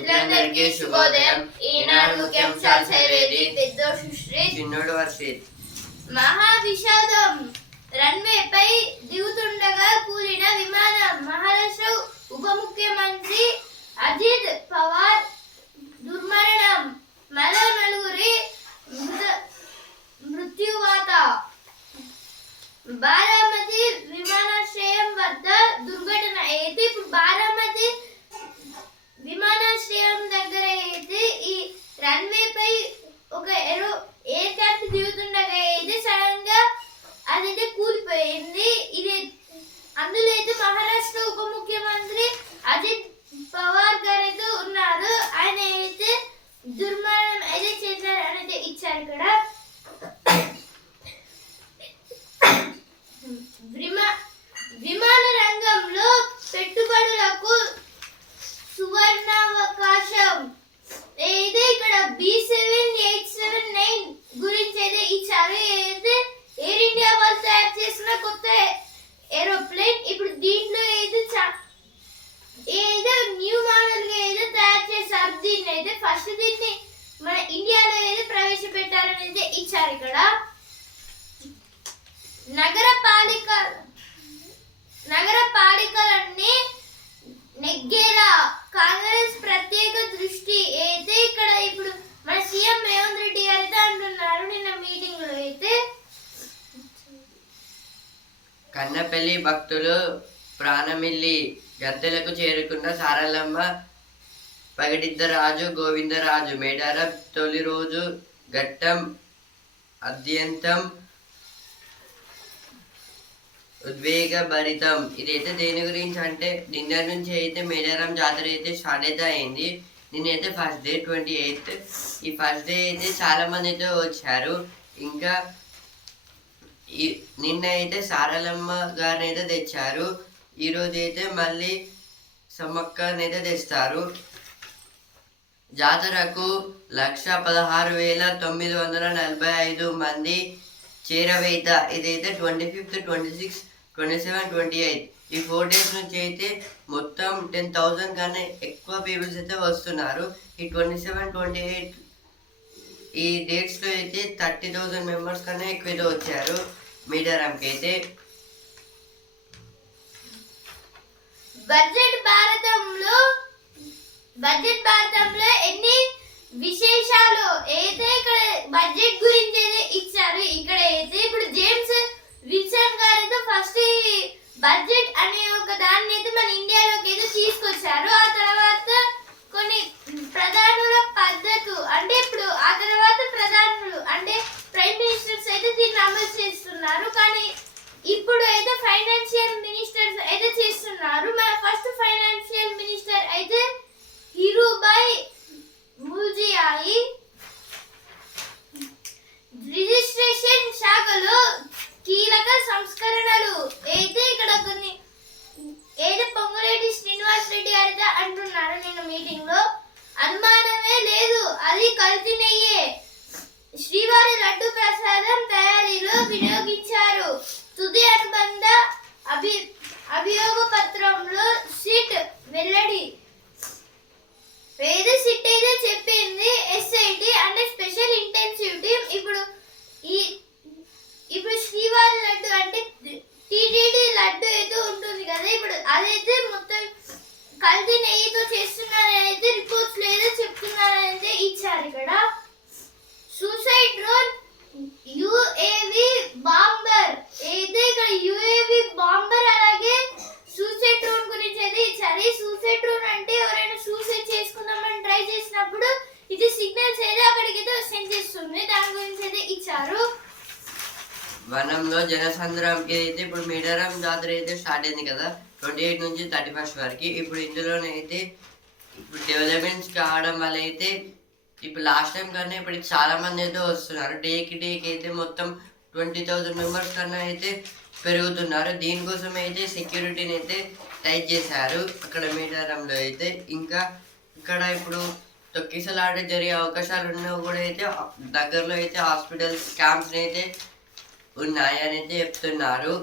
మిత్రులందరికీ శుభోదయం. ఈనాడు ముఖ్యాంశాలు చదివేది పెద్దోడు శ్రీ చిన్నోడు వర్షిత్. మహా విషాదం. రన్వేపై దిగుతుండగా కూలిన విమానం. మహారాష్ట్ర ఉప ముఖ్యమంత్రి అజిత్ పవార్ దుర్మరణం. మరో నలుగురి మృత్యువాత. బారామతి విమానాశ్రయం వద్ద దుర్ఘటన. అయితే ఇప్పుడు బారామతి విమానాశ్రయం దగ్గర అయితే ఈ రన్వే పై ఒక ఎయిర్ క్రాఫ్ట్ దిగుతుండగా అయితే సడన్ గా అదైతే కూలిపోయింది. ఇది అందులో అయితే మహారాష్ట్ర ఉప ముఖ్యమంత్రి అజిత్ పవార్ గారు అయితే ఉన్నారు. ఆయన అయితే దుర్మరణం అయితే చేశారు అని అయితే ఇచ్చారు ఇక్కడ. విమాన రంగంలో పెట్టుబడులకు సువర్ణావకాశం. అయితే ఇక్కడ B7879 గురించి అయితే ఇచ్చారు. అయితే ఎయిర్ ఇండియా వాళ్ళు తయారు చేసిన కొత్త ఏరోప్లేన్. ఇప్పుడు దీంట్లో అయితే ఏదో న్యూ మోడల్ గా ఏదో తయారు చేశారు. దీన్ని అయితే ఫస్ట్ దీన్ని మన ఇండియాలో ఏదో ప్రవేశపెట్టారని అయితే ఇచ్చారు ఇక్కడ. నగరపాలికలన్నీ నెగ్గేలా కాంగ్రెస్ ప్రత్యేక దృష్టి. అయితే ఇక్కడ ఇప్పుడు మన సీఎం రేవంత్ రెడ్డి గారు అయితే అంటున్నారు నిన్న మీటింగ్ లో అయితే. కన్నపల్లి భక్తులు ప్రాణమిల్లి గద్దెలకు చేరుకున్న సారలమ్మ పగడిద్దరాజు గోవిందరాజు మేడారం తొలి రోజు ఘట్టం అత్యంతం ఉద్వేగభరితం. ఇదైతే దేని గురించి అంటే నిన్న నుంచి అయితే మేడారం జాతర అయితే స్టార్ట్ అయితే అయింది. నిన్నైతే ఫస్ట్ డే 28. ఈ ఫస్ట్ డే అయితే చాలా మంది అయితే వచ్చారు. ఇంకా నిన్న అయితే సారలమ్మ గారిని అయితే తెచ్చారు. ఈరోజు అయితే మళ్ళీ సమ్మక్కని అయితే తెస్తారు. జాతరకు 1,16,945 మంది చేరవేత. ఇదైతే 25th, 26th, 27, 28 ఈ 4 days నుంచి అయితే మొత్తం 10,000 కన్నా ఎక్కువ పీపుల్స్ అయితే వస్తున్నారు. ఈ 27, 28 ఈ డేట్స్లో అయితే 30,000 మెంబర్స్ కన్నా ఎక్కువ అయితే వచ్చారు మేడారంకి అయితే. బడ్జెట్ భారతంలో ఎన్ని విశేషాలు అయితే ఇక్కడ బడ్జెట్ గురించి అయితే ఇచ్చారు. ఇక్కడ అయితే ఇప్పుడు జేమ్స్ విల్సన్ గారు అయితే ఫస్ట్ బడ్జెట్ అనే ఒక దాన్ని అయితే మన ఇండియాలోకి అయితే తీసుకొచ్చారు. ఆ తర్వాత కొన్ని ప్రధానుల పద్ధతులు అంటే ఇప్పుడు ఆ తర్వాత ప్రధానులు అంటే ప్రైమ్ మినిస్టర్స్ అయితే దీన్ని అమలు చేస్తున్నారు. కానీ ఇప్పుడు అయితే ఫైనాన్షియల్ మినిస్టర్స్ అయితే చేస్తున్నారు. మన ఫస్ట్ ఫైనాన్షియల్ మినిస్టర్ అయితే హిరుభాయ్ ముల్జియాయి. రిజిస్ట్రేషన్ శాఖలో కీలక సంస్కరణలు. అయితే ఇక్కడ కొన్ని ఏదో పొంగులేటి శ్రీనివాస్ రెడ్డి గారితో అంటున్నారు నిన్న మీటింగ్ లో. అనుమానమే లేదు, అది కల్తీ నెయ్యే. శ్రీవారి లడ్డు ప్రసాదం తయారీలో వినియోగించారు. తుది అనుబంధ అభియోగ పత్రంలో సిట్ వెల్లడి. ఏదో సిట్ అయితే చెప్పింది SIT అంటే స్పెషల్ ఇంటెన్సివ్ టీమ్. ఇప్పుడు శ్రీవారి లడ్డు అంటే TTD లడ్డు అయితే ఉంటుంది కదా, ఇప్పుడు అదైతే మొత్తం కల్తీ నెయ్యితో చేస్తున్నారని అయితే రిపోర్ట్స్ లేదో చెప్తున్నారని అయితే ఇచ్చారు ఇక్కడ. Suicide drone UAV bomber. అయితే ఇక్కడ UAV బాంబర్ అలాగే సూసైడ్ డ్రోన్ గురించి అయితే ఇచ్చారు. ఈ సూసైడ్ డ్రోన్ అంటే ఎవరైనా సూసైడ్ చేసుకుందామని ట్రై చేసినప్పుడు ఇది సిగ్నల్స్ అయితే అక్కడికి సెండ్ చేస్తుంది. దాని గురించి అయితే ఇచ్చారు. వనంలో జనసంద్రంకి అయితే ఇప్పుడు మేడారం జాతర అయితే స్టార్ట్ అయింది కదా 28 నుంచి 31st వరకు. ఇప్పుడు ఇందులోనైతే ఇప్పుడు డెవలప్మెంట్స్ కావడం వల్ల అయితే ఇప్పుడు లాస్ట్ టైం కన్నా ఇప్పుడు చాలా మంది అయితే వస్తున్నారు. డేకి అయితే మొత్తం 20,000 మెంబర్స్ కన్నా అయితే పెరుగుతున్నారు. దీనికోసం అయితే సెక్యూరిటీని అయితే టైట్ చేశారు అక్కడ మేడారంలో అయితే. ఇంకా ఇక్కడ ఇప్పుడు తొక్కిసలాట జరిగే అవకాశాలు ఉన్నా కూడా అయితే దగ్గరలో అయితే హాస్పిటల్స్ క్యాంప్స్ అయితే ఉన్నాయని అయితే చెప్తున్నారు.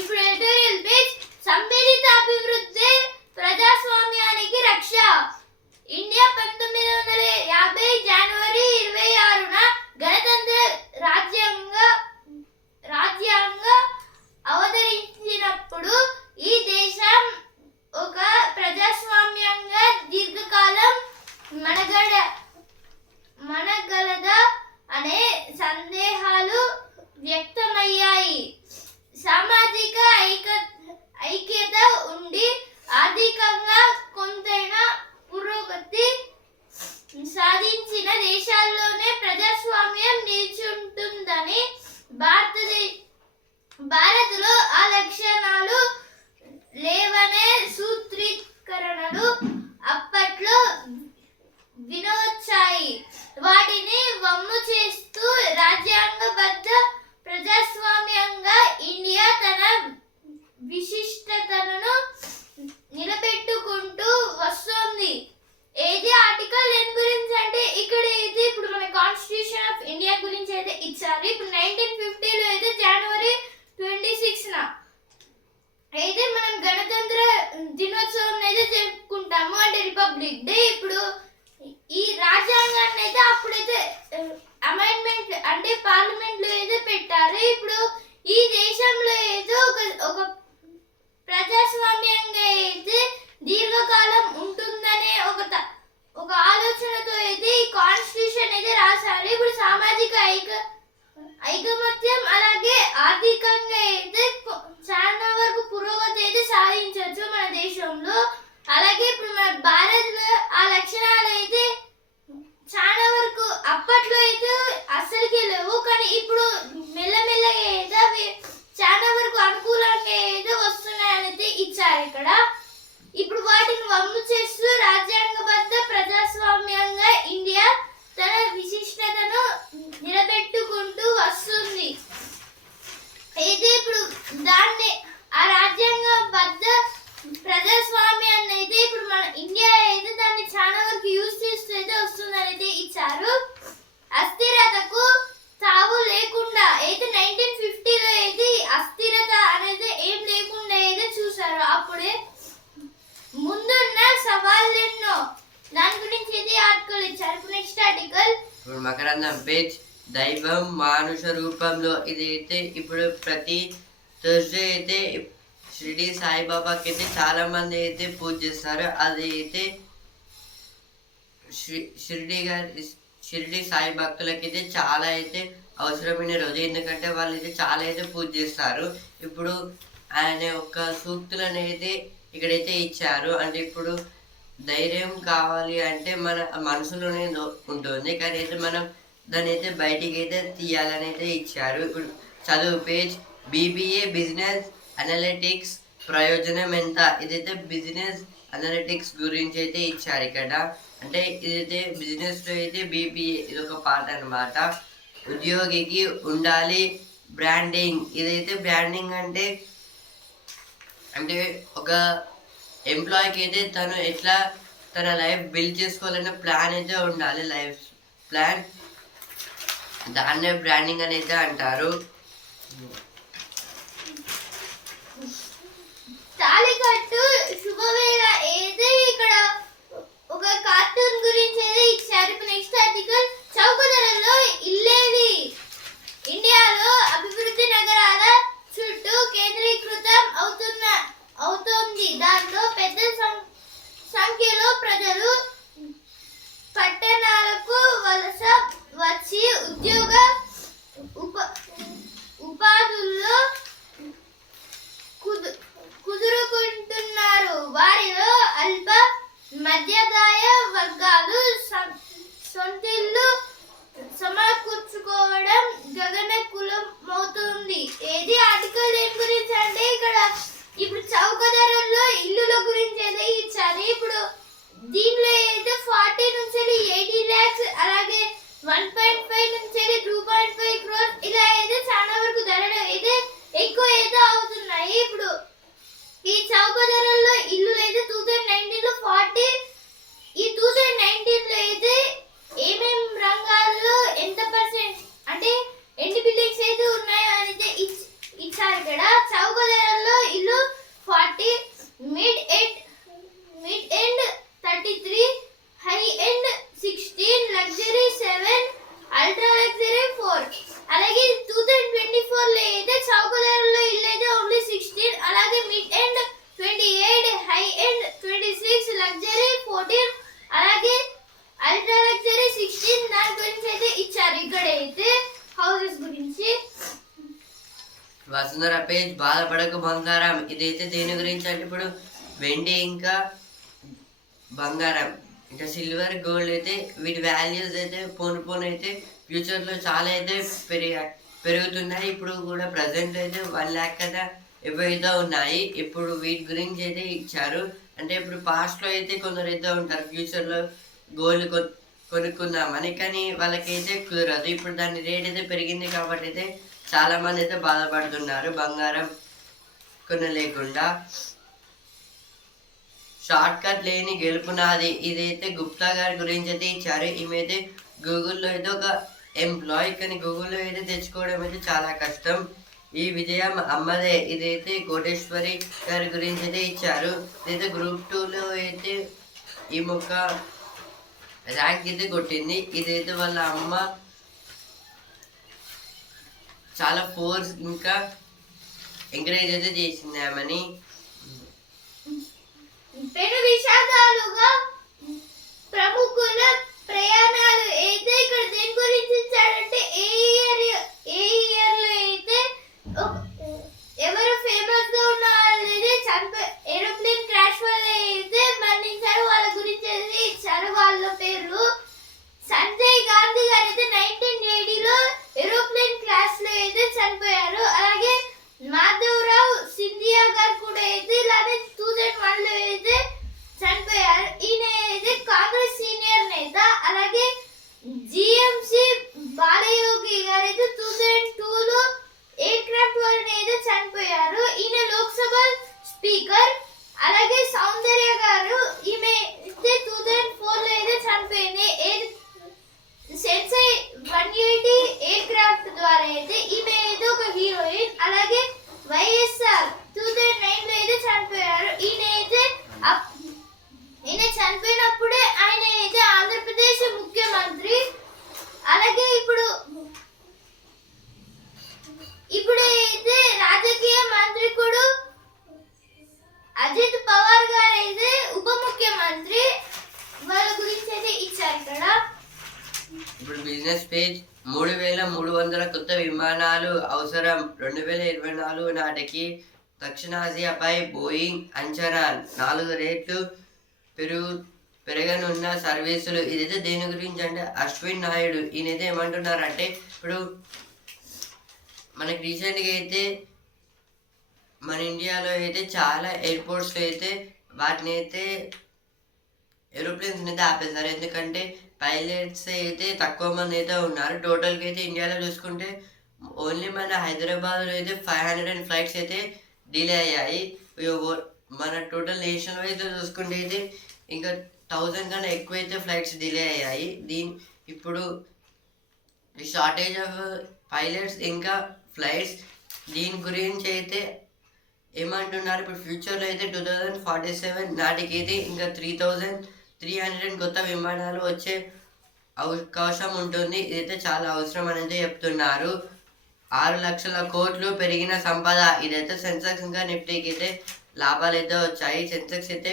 ఇప్పుడు ఎడిటోరియల్ పేజ్. సంపేదిత అభివృద్ధి ప్రజాస్వామ్యానికి రక్ష. వాటిని వమ్ము చేస్తూ రాజ్యాంగబద్ధ ప్రజాస్వామ్యంగా ఇండియా తన విశిష్టతను నిలబెట్టుకుంటూ వస్తుంది. ఏది ఆర్టికల్ దేని గురించి అంటే ఇక్కడ అయితే ఇప్పుడు మన కాన్స్టిట్యూషన్ ఆఫ్ ఇండియా గురించి అయితే ఇచ్చారు. ఇప్పుడు 1950లో అయితే జనవరి 26న అయితే మనం గణతంత్ర దినోత్సవం అయితే జరుపుకుంటాము, అంటే రిపబ్లిక్ డే. ఇప్పుడు ఈ రాజ్యాంగాన్ని అయితే అప్పుడైతే అమెండ్మెంట్ అంటే పార్లమెంట్ లో అయితే పెట్టారు. ఇప్పుడు ఈ దేశంలో ఏదో ఒక ప్రజాస్వామ్యంగా అయితే దీర్ఘకాలం ఉంటుందనే ఒక ఆలోచనతో అయితే ఈ కాన్స్టిట్యూషన్ అయితే రాశారు. ఇప్పుడు సామాజిక ఐకమత్యం అలాగే ఆర్థికంగా అయితే చాలా వరకు పురోగతి అయితే సాధించవచ్చు మన దేశంలో. అలాగే ఇప్పుడు మన భారత్లో ఆ లక్షణాలు అయితే చాలా వరకు అప్పట్లో అయితే అస్సలకి లేవు, కానీ ఇప్పుడు మెల్లమెల్లగా అయితే అవి చాలా వరకు అనుకూలంగా అయితే వస్తున్నాయని అయితే ఇచ్చారు ఇక్కడ. ఇప్పుడు వాటిని వమ్ము చేస్తూ రాజ్యాంగబద్ధ ప్రజాస్వామ్యంగా ఇండియా తన విశిష్టతను నిలబెట్టుకుంటూ వస్తుంది. అయితే ఇప్పుడు దాన్ని ఆ రాజ్యాంగబద్ధ ప్రజాస్వామ్యాన్ని అయితే ఇప్పుడు మన ఇండియా అయితే దాన్ని చాలా వరకు యూజ్ చేస్తూ అయితే వస్తుందని అయితే ఇచ్చారు. అస్థిరతకు తావు లేకుండా అయితే 1950లో అయితే అస్థిరత అనేది ఏం లేకుండా అయితే చూసారు. అప్పుడే ముందున్న సవాళ్ళెన్నో దాని గురించి అయితే ఆర్టికల్ ఇచ్చారు. ఇప్పుడు నెక్స్ట్ ఆర్టికల్ ఇప్పుడు మకరందం పేజ్ దైవం మానుష రూపంలో ఇది అయితే ఇప్పుడు ప్రతి థర్స్డే అయితే షిరిడి సాయిబాబాకి అయితే చాలా మంది అయితే పూజ చేస్తారు. అది అయితే షిరిడి సాయి భక్తులకి అయితే చాలా అయితే అవసరమైన రోజు, ఎందుకంటే వాళ్ళు అయితే చాలా అయితే పూజ చేస్తారు. ఇప్పుడు ఆయన యొక్క సూక్తులను అయితే ఇక్కడైతే ఇచ్చారు. అంటే ఇప్పుడు ధైర్యం కావాలి అంటే మన మనసులోనే ఉంటుంది, కానీ అయితే మనం దాన్ని అయితే బయటికి అయితే తీయాలని అయితే ఇచ్చారు. ఇప్పుడు చదువు పేజ్ బీబీఏ బిజినెస్ అనలిటిక్స్ ప్రయోజనం ఎంత, ఇదైతే బిజినెస్ అనలిటిక్స్ గురించి అయితే ఇచ్చారు ఇక్కడ. అంటే ఇదైతే బిజినెస్లో అయితే బీబీఏ ఇది ఒక పార్ట్ అనమాట. ఉద్యోగికి ఉండాలి బ్రాండింగ్, ఇదైతే బ్రాండింగ్ అంటే అంటే ఒక ఎంప్లాయీకి అయితే తను ఎట్లా తన లైఫ్ బిల్డ్ చేసుకోవాలనే ప్లాన్ అయితే ఉండాలి, లైఫ్ ప్లాన్, దాన్నే బ్రాండింగ్ అని అయితే అంటారు. తాళికట్టు శుభవేళ ఏదో ఇక్కడ ఒక కార్టూన్ గురించి ఏదో ఇచ్చారు. ఇప్పుడు నెక్స్ట్ ఆర్టికల్ చౌకధరలో ఇల్లేది ఇండియాలో అభివృద్ధి నగరాల చుట్టూ కేంద్రీకృతం అవుతోంది. దాంట్లో పెద్ద సంఖ్యలో ప్రజలు పట్టణాలకు వలస వచ్చి ఉద్యోగ ఉపాధుల్లో కుదురుకుంటున్నారు. వారిలో అల్ప మధ్యదాయ వర్గాలు సొంతిల్లు సమకూర్చుకోవడం గగనకులమవుతుంది. ఏది ఆర్టికల్ దేని గురించి అంటే ఇక్కడ ఇప్పుడు చౌక ధరల్లో ఇల్లుల గురించి అయితే ఇచ్చారు. ఇప్పుడు దీనిలో అయితే 40 నుంచి 80 lakhs అలాగే 1.5 నుంచి 2.5 crores ఇలా అయితే చాలా వరకు ధరలు అయితే ఎక్కువ అయితే అవుతున్నాయి. ఇప్పుడు ఈ చౌక ధరల్లో ఇల్లు అయితే 2019లో 40, ఈ 2019లో అయితే ఏమేం రంగాల్లో ఎంత పర్సెంట్ అంటే ఎన్ని బిల్డింగ్స్ అయితే ఉన్నాయో అనేది ఇచ్చారు ఇక్కడ. చౌక ధరల్లో ఇల్లు 40, mid end 33, high end 16, luxury 7, ultra luxury 4. అలాగే 2024లో అయితే చౌక ధరల్లో ఇల్లు అయితే ఓన్లీ 16, అలాగే mid end 28, high end 26, luxury 14, అలాగే అల్ట్రా లగ్జరీ 16. దాని గురించి అయితే ఇచ్చారు ఇక్కడ అయితే హౌసెస్ గురించి. వసుంధర పేజ్ బాధపడకు బంగారం, ఇదైతే దేని గురించి అంటే ఇప్పుడు వెండి ఇంకా బంగారం ఇంకా సిల్వర్ గోల్డ్ అయితే వీటి వాల్యూస్ అయితే పోను అయితే ఫ్యూచర్లో చాలా అయితే పెరుగుతున్నాయి. ఇప్పుడు కూడా ప్రజెంట్ అయితే 1 lakh కదా ఎవైతే ఉన్నాయి. ఇప్పుడు వీటి గురించి అయితే ఇచ్చారు. అంటే ఇప్పుడు పాస్ట్లో అయితే కొందరు అయితే ఉంటారు, ఫ్యూచర్లో గోల్డ్ కొనుక్కుందామని, కానీ వాళ్ళకైతే కుదరదు. ఇప్పుడు దాని రేట్ అయితే పెరిగింది కాబట్టి అయితే చాలా మంది అయితే బాధపడుతున్నారు బంగారం కొనలేకుండా. షార్ట్ కట్ లేని గెలుపు నాది, ఇదైతే గుప్తా గారి గురించి అయితే ఇచ్చారు. ఈమె అయితే గూగుల్లో అయితే ఒక ఎంప్లాయ్, కానీ గూగుల్లో అయితే తెచ్చుకోవడం అయితే చాలా కష్టం. ఈ విజయం అమ్మదే, ఇదైతే కోటేశ్వరి గారి గురించి అయితే ఇచ్చారు. ఇదైతే గ్రూప్ 2లో అయితే ఈ మొక్క ర్యాంక్ అయితే కొట్టింది. ఇదైతే వాళ్ళ అమ్మ చాలా ఫోర్స్ ఇంకా ఎంకరేజ్ అయితే చేసింది ఆమెని. పెను విషాదాలుగా ప్రముఖుల ప్రయాణాలు అయితే ఇక్కడ దేని గురించి ఇచ్చాడంటే ఏ ఇయర్ లో అయితే ఎవరు ఫేమస్ గా ఉన్న వాళ్ళైతే ఏరోప్లేన్ క్రాష్ వల్ల అయితే మరణించారు, వాళ్ళ గురించి అయితే ఇచ్చారు. వాళ్ళ పేరు సంజయ్ గాంధీ గారు అయితే 1980లో ఏరోప్లేన్ క్రాష్ లో అయితే చనిపోయారు. అలాగే మాధవరావు సింధియా గారు కూడా అయితే ఇలానే 2001లో అయితే చనిపోయారు. ఈయన అయితే కాంగ్రెస్ సీనియర్ నేత. అలాగే జిఎంసి బాలయోగి గారు అయితే 2002లో ఎయిర్ క్రాఫ్ట్ వల్ల అయితే చనిపోయారు. ఈయన లోక్సభ స్పీకర్. అలాగే సౌందర్య గారు, ఈమె అయితే 2004లో అయితే చనిపోయింది. సెన్సై 180 ఎయిర్ క్రాఫ్ట్ ద్వారా అయితే ఈమె అయితే ఒక హీరోయిన్. అలాగే వైఎస్ఆర్ 2009లో అయితే చనిపోయారు. ఈయన చనిపోయినప్పుడే ఆయన అయితే ఆంధ్రప్రదేశ్ ముఖ్యమంత్రి. అలాగే ఇప్పుడు అయితే రాజకీయ మంత్రికుడు అజిత్ పవార్ గారు అయితే ఉప ముఖ్యమంత్రి. వాళ్ళ గురించి అయితే ఇచ్చారు ఇక్కడ. ఇప్పుడు బిజినెస్ పేజ్ 3,300 కొత్త విమానాలు అవసరం 2024 నాటికి. దక్షిణాసియాపై బోయింగ్ అంచనా 4 రెట్లు పెరగనున్న సర్వీసులు. ఇదైతే దేని గురించి అంటే అశ్విన్ నాయుడు ఈయనైతే ఏమంటున్నారంటే, ఇప్పుడు మనకి రీసెంట్గా అయితే మన ఇండియాలో అయితే చాలా ఎయిర్పోర్ట్స్లో అయితే వాటిని అయితే ఏరోప్లేన్స్ అయితే ఆపేశారు. ఎందుకంటే పైలట్స్ అయితే తక్కువ మంది అయితే ఉన్నారు. టోటల్గా అయితే ఇండియాలో చూసుకుంటే ఓన్లీ మన హైదరాబాద్లో అయితే 500 ఫ్లైట్స్ అయితే డిలే అయ్యాయి. మన టోటల్ నేషనల్ వైజ్ చూసుకుంటే అయితే ఇంకా 1000 కన్నా ఎక్కువ అయితే ఫ్లైట్స్ డిలే అయ్యాయి. ఇప్పుడు ఈ షార్టేజ్ ఆఫ్ పైలట్స్ ఇంకా ఫ్లైట్స్ దీని గురించి అయితే ఏమంటున్నారు, ఇప్పుడు ఫ్యూచర్లో అయితే 2047 నాటికి అయితే ఇంకా 3,300 కొత్త విమానాలు వచ్చే అవకాశం ఉంటుంది. ఇదైతే చాలా అవసరం అనేది చెప్తున్నారు. 6 లక్షల కోట్లు పెరిగిన సంపద. ఇదైతే సెన్సెక్స్ ఇంకా నిఫ్టీకి అయితే లాభాలు అయితే వచ్చాయి. సెన్సెక్స్ అయితే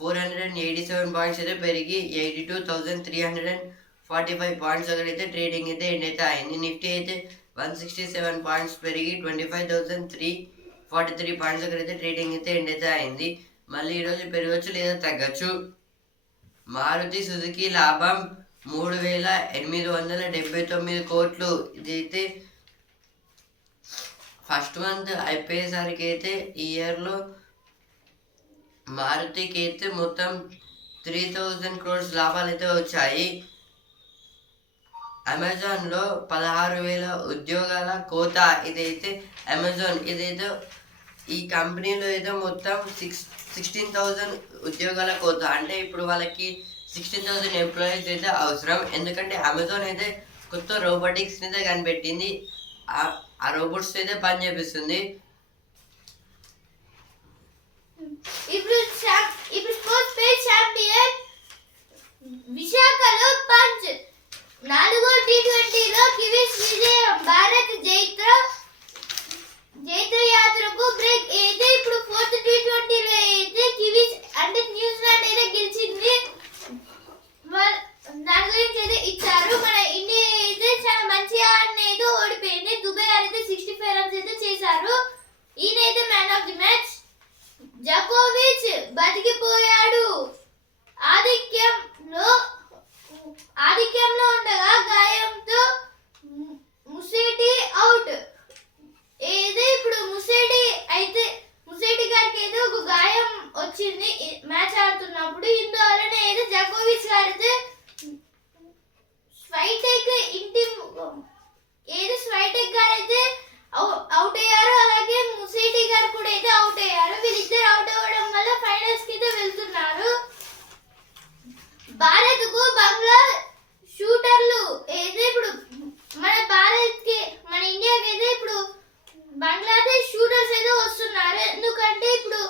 487 పాయింట్స్ అయితే పెరిగి 82,345 పాయింట్స్ అయితే ట్రేడింగ్ అయితే ఎండ్ అయితే అయింది. నిఫ్టీ అయితే 167 పాయింట్స్ పెరిగి 25,343 పాయింట్స్ అయితే ట్రేడింగ్ అయితే ఎండ్ అయితే అయింది. మళ్ళీ ఈరోజు పెరగచ్చు లేదా తగ్గచ్చు. మారుతి సుజుకి లాభం 3,879 కోట్లు. ఇదైతే ఫస్ట్ మంత్ అయిపోయేసరికి అయితే ఈ ఇయర్లో మారుతికి అయితే మొత్తం 3,000 crores లాభాలు అయితే వచ్చాయి. అమెజాన్లో 16,000 ఉద్యోగాల కోత. ఇదైతే అమెజాన్ ఇదైతే ఈ కంపెనీలో అయితే మొత్తం 16,000 ఉద్యోగాల కోత. అంటే ఇప్పుడు వాళ్ళకి 16,000 ఎంప్లాయీస్ అయితే అవసరం. ఎందుకంటే అమెజాన్ అయితే కొత్త రోబోటిక్స్ అయితే కనిపెట్టింది. ఆ రోబోట్స్ అయితే పని చేపిస్తుంది. ఇప్పుడు స్పోర్ట్స్ పేజ్ ఛాంపియన్ విశాఖలో పంచ్ 4వ T20లో కివీస్ విజయం. భారత్ జైత్ర యాత్రకు బ్రేక్. అయితే ఇప్పుడు 4th T20లో అయితే కివీస్ అంటే న్యూజిలాండ్ అయితే గెలిచింది. దాని గురించి అయితే ఇచ్చారు. మన ఇండియా అయితే చాలా మంచిగా అయితే ఓడిపోయింది. దుబాయ్ గారు అయితే 65 రన్స్ అయితే చేశారు. ఈయన అయితే మ్యాన్ ఆఫ్ ది మ్యాచ్. జకోవిచ్ బతికిపోయాడు. ఆధిక్యంలో ఉండగా గాయంతో ముసేటి అవుట్. ఏదో ఇప్పుడు ముసేటి గారికి అయితే ఒక గాయం వచ్చింది మ్యాచ్ ఆడుతున్నప్పుడు. ఇందువలన ఏదో జకోవిచ్ గారు అయితే గారు కూడా అయితే అవుట్ అయ్యారు. వీళ్ళిద్దరు అవుట్ అవ్వడం వల్ల ఫైనల్స్ కి అయితే వెళ్తున్నారు. భారత్ కు బంగ్లా షూటర్లు అయితే ఇప్పుడు మన భారత్ కి మన ఇండియాకి అయితే ఇప్పుడు బంగ్లాదేశ్ షూటర్స్ అయితే వస్తున్నారు. ఎందుకంటే ఇప్పుడు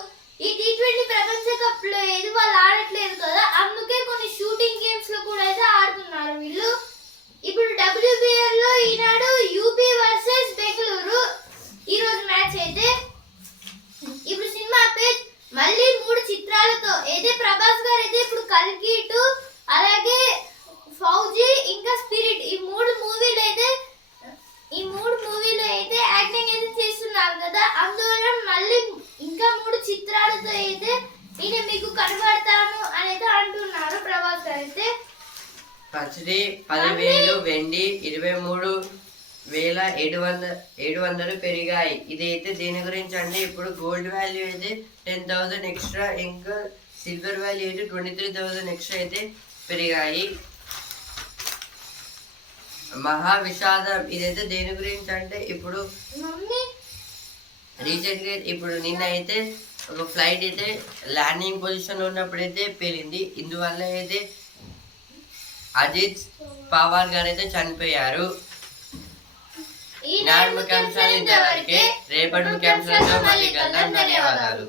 ఈ T20 ప్రపంచ కప్ లో ఏది వాళ్ళు ఆడట్లేదు కదా, అందుకే కొన్ని షూటింగ్ గేమ్స్ లో కూడా అయితే ఆడుతున్నారు వీళ్ళు. ఇప్పుడు WBL లో ఈనాడు యూపీ వర్సెస్ బెంగళూరు ఈ రోజు మ్యాచ్ అయితే. ఇప్పుడు సినిమా పేజ్ మళ్ళీ 3 చిత్రాలతో అయితే ప్రభాస్ గారు అయితే ఇప్పుడు కల్కి 2 అలాగే ఫౌజీ ఇంకా స్పిరిట్ ఈ మూడు మూవీలు అయితే యాక్టింగ్ అయితే చేస్తున్నారు కదా, అందువల్ల మళ్ళీ ఇంకా 3 చిత్రాలతో అయితే నేను మీకు కనబడతాను అని అయితే అంటున్నారు ప్రభాస్ గారు అయితే. పసిడి 10,000 వెండి 23,700 పెరిగాయి. ఇది అయితే దేని గురించి అంటే ఇప్పుడు గోల్డ్ వాల్యూ అయితే 10,000 ఎక్స్ట్రా, ఇంకా సిల్వర్ వాల్యూ అయితే 23,000 ఎక్స్ట్రా అయితే పెరిగాయి. మహా విషాదం ఇదైతే దేని గురించి అంటే ఇప్పుడు రీసెంట్ గా ఇప్పుడు నిన్న అయితే ఒక ఫ్లైట్ అయితే ల్యాండింగ్ పొజిషన్ లో ఉన్నప్పుడు అయితే పేలింది. ఇందువల్ల అయితే అజిత్ పవార్ గారు అయితే చనిపోయారు. ఈనాడు ముఖ్యాంశాలు ఇంతవరకే. రేపటి ముఖ్యాంశాలతో మళ్ళీ కలుద్దాం. ధన్యవాదాలు.